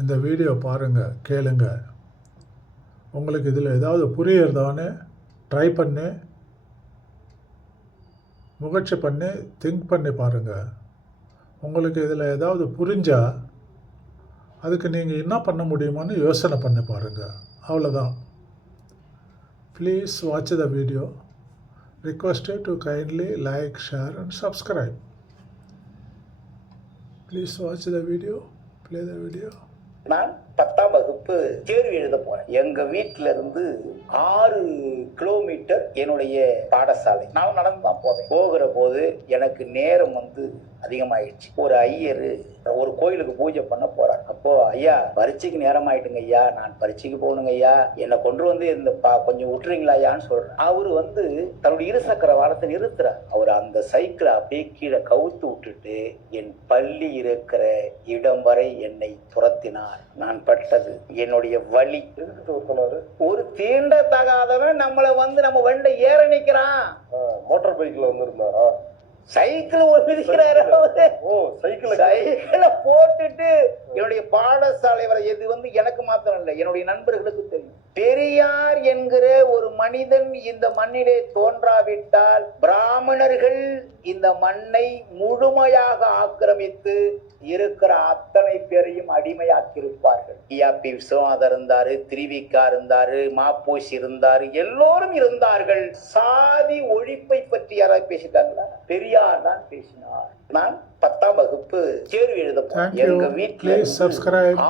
இந்த வீடியோ பாருங்கள், கேளுங்க. உங்களுக்கு இதில் ஏதாவது புரியறதானே ட்ரை பண்ணி முயற்சி பண்ணி திங்க் பண்ணி பாருங்கள். உங்களுக்கு இதில் ஏதாவது புரிஞ்சால் அதுக்கு நீங்கள் என்ன பண்ண முடியுமான்னு யோசனை பண்ணி பாருங்கள். அவ்வளோதான். Please watch the video. Requested to kindly like, share and subscribe. Please watch the video. Play the video. நான் 10ஆம் வகுப்பு தேர்வு எழுத போறேன். எங்க வீட்டில இருந்து 6 கிலோமீட்டர் என்னுடைய பாடசாலை. நான் நடந்து தான் போவேன். போகிற போது எனக்கு நேரம் அதிகமாயிடுச்சு. ஒரு ஐயர் ஒரு கோயிலுக்கு பூஜை பண்ண போறார். அப்போ ஐயா பரீட்சைக்கு நேரம் ஆயிட்டுங்க ஐயா, நான் பரீட்சைக்கு போகணுங்க ஐயா, என்னை கொண்டு இந்த கொஞ்சம் விட்டுறீங்களா ஐயான்னு சொல்றேன். அவரு தன்னுடைய இருசக்கர வாகனத்தை நிறுத்துறார். அவர் அந்த சைக்கிளை அப்படியே கீழே கவுத்து விட்டுட்டு என் பள்ளி இருக்கிற இடம் வரை என்னை துரத்தினார். நான் பட்டது என்னுடைய வழி. ஒரு தீண்ட தகாதவன் நம்மளை நம்ம வண்ட ஏற நிக்கிறான். மோட்டார் பைக்ல வந்திருந்தாரா? சைக்கிள் மிதிக்கிறாரு. சைக்கிளை போட்டுட்டு என்னுடைய பாடசாலை வரை. இது எனக்கு மாத்திரம் இல்லை, என்னுடைய நண்பர்களுக்கு தெரியும். பெரியார் என்கிற ஒரு மனிதன் இந்த மண்ணிலே தோன்றாவிட்டால் பிராமணர்கள் இந்த மண்ணை முழுமையாக ஆக்கிரமித்து இருக்கிற அத்தனை பேரையும் அடிமையாக்கியிருப்பார்கள். EAP விஸ்வநாதர் இருந்தாரு, திருவிக்கா இருந்தாரு, மாப்போசி இருந்தாரு, எல்லோரும் இருந்தார்கள். சாதி ஒழிப்பை பற்றி யாராவது பேசிட்டாங்களா? பெரியார் தான் பேசினார். நான் 10ஆம் வகுப்பு தேர்வு எழுத போறேன். எங்க வீட்டில்